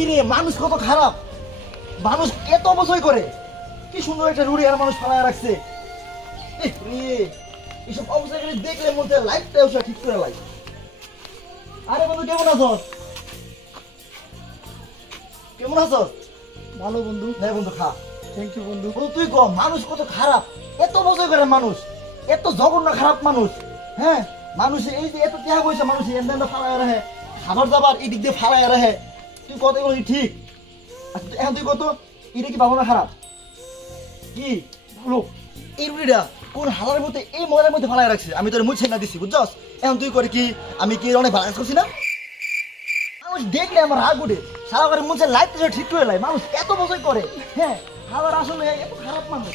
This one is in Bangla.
ইরে মানুষ কত খারাপ, মানুষ এত অপচয় করে। কি সুন্দর একটা রুড়ি আর মানুষ ফালায় রাখছে। এইসব অপচয়কারী দেখলে মধ্যে লাইফটা ঠিক করে লাই। আরে বন্ধু কেমন আছো? কেমন আছো? ভালো বন্ধু। হ্যাঁ বন্ধু খা। থ্যাংক ইউ বন্ধু। তুই ক মানুষ কত খারাপ, এত অপচয় করে মানুষ, এত জঘন্য খারাপ মানুষ। হ্যাঁ মানুষ এই যে এত ত্যাগ হয়েছে, মানুষ এন্ডা ফালায় রাখে, খাবার দাবার এই দিক দিয়ে ফালায় রাখে। তুই কত এগুলো ঠিক? আচ্ছা এখন তুই কত এটা কি ভাবনা খারাপ? কি ভালো এই রুটিটা কোন হালার মধ্যে এই ময়লার মধ্যে ফালায় রাখছে, আমি তোর মুছে না দিছি বুঝছস। এখন তুই করে কি আমি কি অনেক ভালো কাজ করছি না? মানুষ দেখলে আমার রাগ উঠে, সারা করে মুছে লাইফটা ঠিক করে লাই। মানুষ এত বছর করে, হ্যাঁ হালার আসলে এত খারাপ মানুষ।